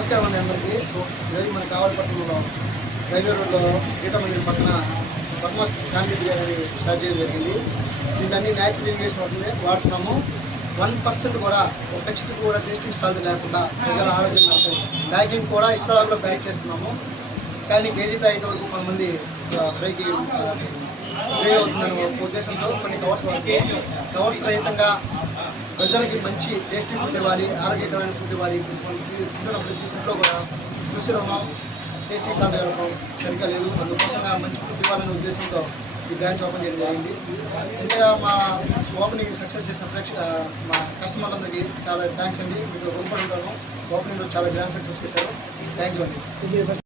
నమస్కారం అండి అందరికీ. ఈరోజు మన కావలపట్నంలో రైల్వే రోడ్లో గీత మందిర్ పక్కన పద్మాస్ ఫ్యామిలీ బిర్యానీ స్టార్ట్ చేయడం జరిగింది. దీన్ని అన్ని న్యాచురల్ ఇంగ్రీడియంట్స్ వాడుతున్నాము. 1% కూడా ఒక చిక్కు కూడా టేస్టింగ్ సాల్ట్ లేకుండా ప్రజల ఆరోగ్యం కోసం ప్యాకింగ్ కూడా ఇస్తారాల్లో ప్యాక్ చేస్తున్నాము. కానీ కేజీ ప్యాకెట్ వరకు కొంతమంది ఫ్రైకి ఫ్రీ అవుతుందని ఒక ఉద్దేశంతో కొన్ని కవర్స్ కవర్స్ రహితంగా ప్రజలకి మంచి టేస్టీ ఫుడ్ ఇవ్వాలి, ఆరోగ్యకరమైన ఫుడ్ ఇవ్వాలి. తింటున్న ప్రతి ఫుడ్లో కూడా చూసి ఉన్నాం, టేస్టీ సాల్ట్ ఇవ్వడం సరిగ్గా లేదు. అందుకోసంగా మంచి ఫుడ్ ఇవ్వాలనే ఉద్దేశంతో ఈ బ్రాంచ్ ఓపెన్ చేయడం జరిగింది. ఇంకా మా ఓపెనింగ్ సక్సెస్ చేసిన మా కస్టమర్లందరికీ చాలా థ్యాంక్స్ అండి. మీకు రుణపడి ఉంటాను. ఓపెనింగ్లో చాలా గ్రాండ్ సక్సెస్ చేశారు. థ్యాంక్ యూ అండి.